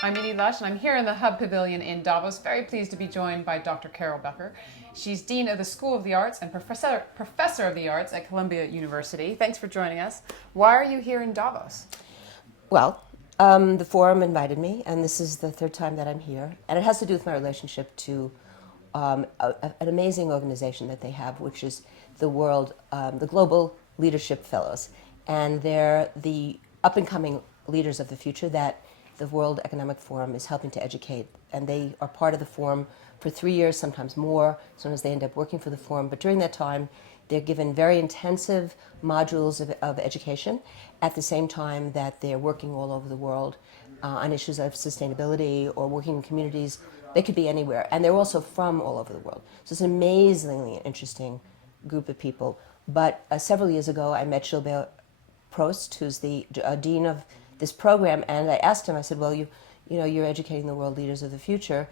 I'm Edie Lush, and I'm here in the Hub Pavilion in Davos. Very pleased to be joined by Dr. Carol Becker. She's Dean of the School of the Arts and Professor of the Arts at Columbia University. Thanks for joining us. Why are you here in Davos? Well, the forum invited me, and this is the third time that I'm here. And it has to do with my relationship to an amazing organization that they have, which is the Global Leadership Fellows. And they're the up-and-coming leaders of the future that the World Economic Forum is helping to educate. And they are part of the forum for 3 years, sometimes more. Sometimes they end up working for the forum. But during that time, they're given very intensive modules of education at the same time that they're working all over the world on issues of sustainability or working in communities. They could be anywhere. And they're also from all over the world. So it's an amazingly interesting group of people. But several years ago, I met Gilbert Prost, who's the dean of this program, and I asked him, I said, well, you're educating the world leaders of the future.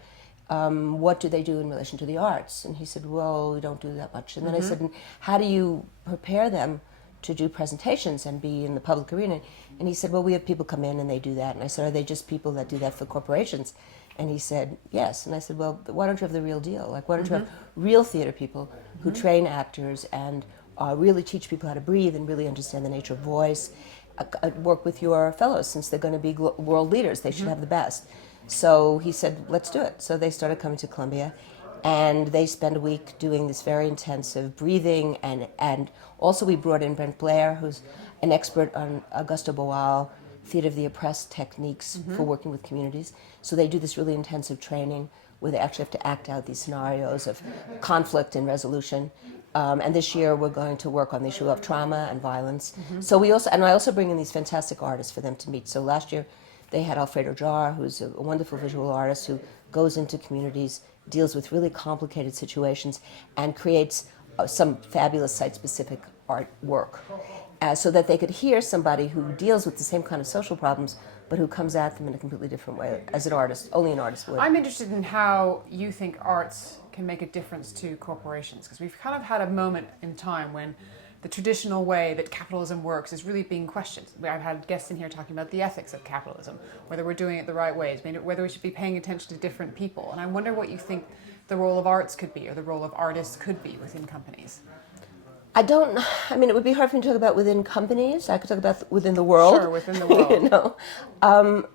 What do they do in relation to the arts? And he said, well, we don't do that much. And then I said, how do you prepare them to do presentations and be in the public arena? And he said, well, we have people come in and they do that. And I said, are they just people that do that for corporations? And he said, yes. And I said, well, why don't you have the real deal? Like, why don't you have real theater people who train actors and really teach people how to breathe and really understand the nature of voice? Work with your fellows, since they're going to be world leaders. They should have the best. So he said, let's do it. So they started coming to Columbia, and they spend a week doing this very intensive breathing, and also we brought in Brent Blair, who's an expert on Augusto Boal, theater of the oppressed techniques for working with communities. So they do this really intensive training where they actually have to act out these scenarios of conflict and resolution. And this year we're going to work on the issue of trauma and violence. So I also bring in these fantastic artists for them to meet. So last year they had Alfredo Jar, who's a wonderful visual artist who goes into communities, deals with really complicated situations, and creates some fabulous site-specific art work. So that they could hear somebody who deals with the same kind of social problems, but who comes at them in a completely different way, as an artist, only an artist would. I'm interested in how you think arts can make a difference to corporations, because we've kind of had a moment in time when the traditional way that capitalism works is really being questioned. I've had guests in here talking about the ethics of capitalism, whether we're doing it the right ways, whether we should be paying attention to different people. And I wonder what you think the role of arts could be, or the role of artists could be within companies. It would be hard for me to talk about within companies. I could talk about within the world. Sure, within the world.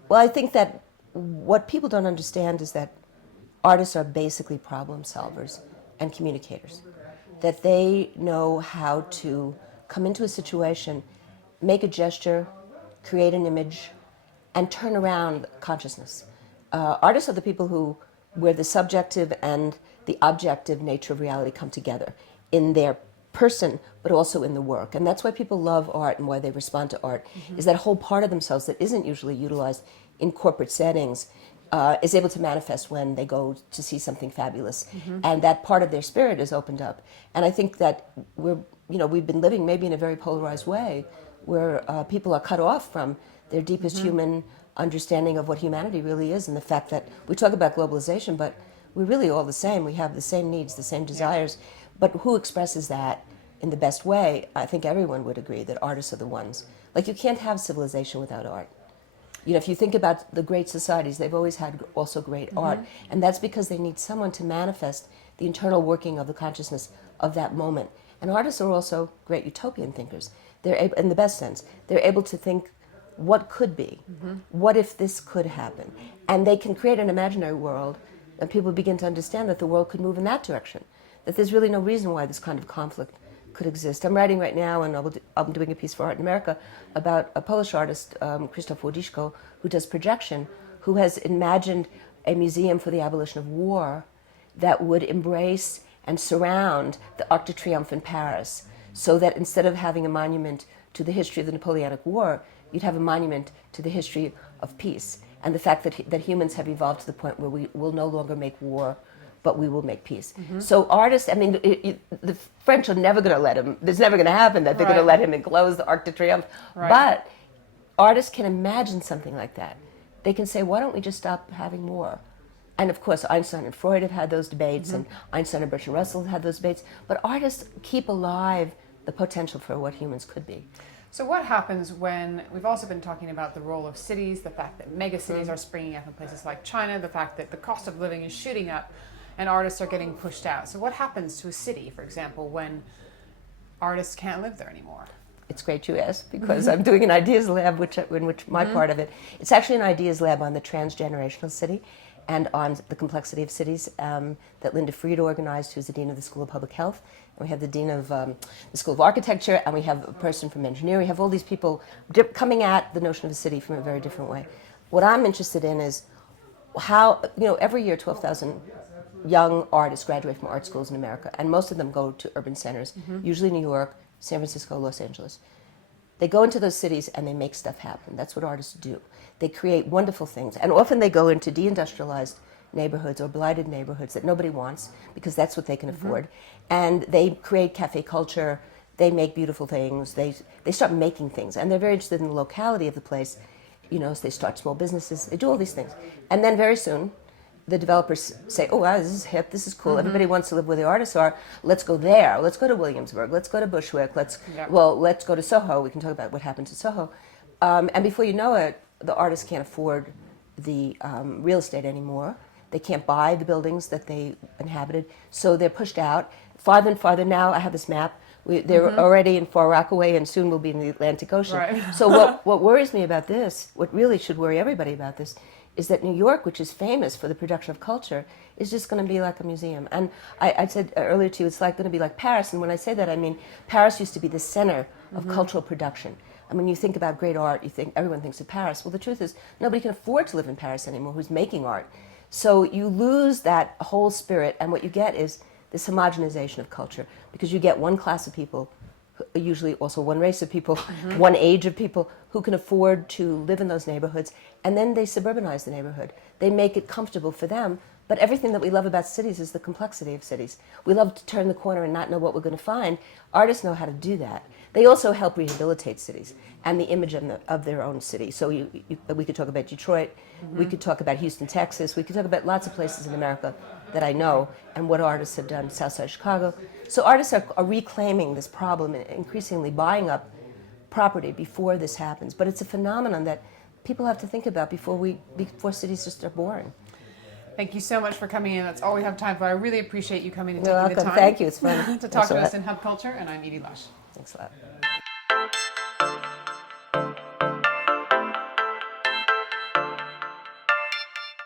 Well, I think that what people don't understand is that artists are basically problem solvers and communicators. That they know how to come into a situation, make a gesture, create an image, and turn around consciousness. Artists are the people where the subjective and the objective nature of reality come together in their person, but also in the work. And that's why people love art and why they respond to art, is that whole part of themselves that isn't usually utilized in corporate settings is able to manifest when they go to see something fabulous. And that part of their spirit is opened up. And I think that we've been living maybe in a very polarized way, where people are cut off from their deepest human understanding of what humanity really is, and the fact that we talk about globalization, but we're really all the same. We have the same needs, the same desires. But who expresses that in the best way? I think everyone would agree that artists are the ones. Like, you can't have civilization without art. If you think about the great societies, they've always had also great art. And that's because they need someone to manifest the internal working of the consciousness of that moment. And artists are also great utopian thinkers. They're able, in the best sense, they're able to think, what could be? What if this could happen? And they can create an imaginary world, and people begin to understand that the world could move in that direction. That there's really no reason why this kind of conflict could exist. I'm writing right now, and I'm doing a piece for Art in America about a Polish artist, Krzysztof Wodiszko, who does projection, who has imagined a museum for the abolition of war that would embrace and surround the Arc de Triomphe in Paris, so that instead of having a monument to the history of the Napoleonic War, you'd have a monument to the history of peace, and the fact that humans have evolved to the point where we will no longer make war, but we will make peace. So artists, the French are never going to let him, it's never going to happen that they're going to let him enclose the Arc de Triomphe. But artists can imagine something like that. They can say, why don't we just stop having war? And of course, Einstein and Freud have had those debates, and Einstein and Bertrand Russell have had those debates. But artists keep alive the potential for what humans could be. So what happens when, we've also been talking about the role of cities, the fact that mega cities are springing up in places like China, the fact that the cost of living is shooting up and artists are getting pushed out. So what happens to a city, for example, when artists can't live there anymore? It's great you asked, because I'm doing an ideas lab, in which my part of it, it's actually an ideas lab on the transgenerational city and on the complexity of cities that Linda Fried organized, who's the dean of the School of Public Health. And we have the dean of the School of Architecture, and we have a person from engineering. We have all these people coming at the notion of a city from a very different way. What I'm interested in is how, every year 12,000 young artists graduate from art schools in America, and most of them go to urban centers, usually New York, San Francisco, Los Angeles. They go into those cities and they make stuff happen. That's what artists do. They create wonderful things. And often they go into deindustrialized neighborhoods or blighted neighborhoods that nobody wants because that's what they can afford. And they create cafe culture. They make beautiful things. They start making things. And they're very interested in the locality of the place. So they start small businesses. They do all these things. And then very soon, the developers say, oh, wow, this is hip, this is cool, everybody wants to live where the artists are, let's go there, let's go to Williamsburg, let's go to Bushwick, let's go to Soho, we can talk about what happened to Soho. And before you know it, the artists can't afford the real estate anymore, they can't buy the buildings that they inhabited, so they're pushed out, farther and farther. Now I have this map, they're already in Far Rockaway and soon will be in the Atlantic Ocean. Right. So what worries me about this, what really should worry everybody about this, is that New York, which is famous for the production of culture, is just going to be like a museum. And I said earlier to you, it's going to be like Paris. And when I say that, I mean Paris used to be the center of cultural production. And when you think about great art, everyone thinks of Paris. Well, the truth is, nobody can afford to live in Paris anymore who's making art. So you lose that whole spirit, and what you get is this homogenization of culture, because you get one class of people, usually also one race of people, one age of people who can afford to live in those neighborhoods, and then they suburbanize the neighborhood. They make it comfortable for them, but everything that we love about cities is the complexity of cities. We love to turn the corner and not know what we're going to find. Artists know how to do that. They also help rehabilitate cities and the image of their own city. So we could talk about Detroit, we could talk about Houston, Texas, we could talk about lots of places in America that I know and what artists have done, Southside Chicago. So artists are reclaiming this problem and increasingly buying up property before this happens. But it's a phenomenon that people have to think about before cities just are boring. Thank you so much for coming in. That's all we have time for. I really appreciate you coming and You're taking welcome. the time. Thank you. It's fun to talk to us in Hub Culture, and I'm Edie Lush. Thanks a lot.